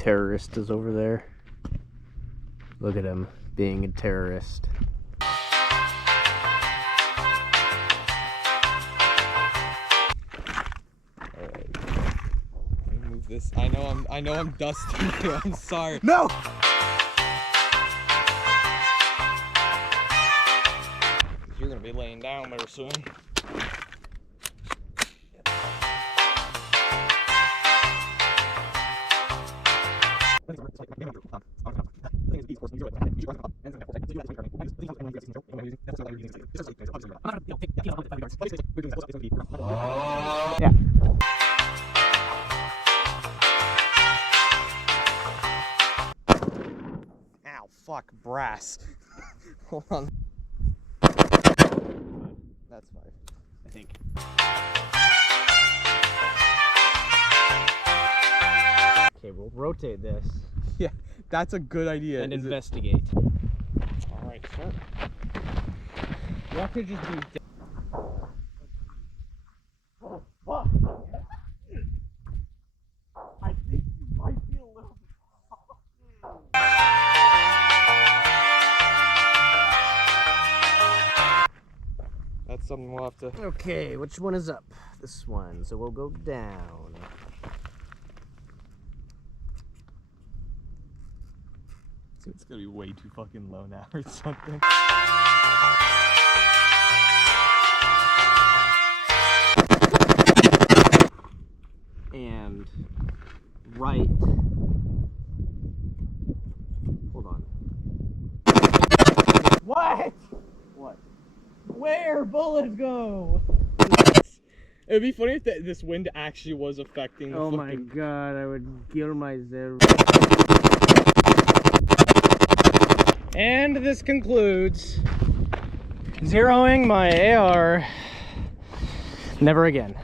terrorist is over there. Look at him being a terrorist. Alright. Let me move this. I know I'm dusting you. I'm sorry. No! You're gonna be laying down there soon. Yeah. Ow, fuck, brass. Hold on. That's fine. I think. Okay, we'll rotate this. Yeah, that's a good idea. And investigate. Alright, sir. You have to just do. Oh, fuck. I think you might be a little. That's something we'll have to. Okay, which one is up? This one. So we'll go down. It's gonna be way too fucking low now or something. And right. Hold on. What? What? Where bullets go? It would be funny if this wind actually was affecting the Oh my fucking... god, I would kill myself. And this concludes zeroing my AR. Never again.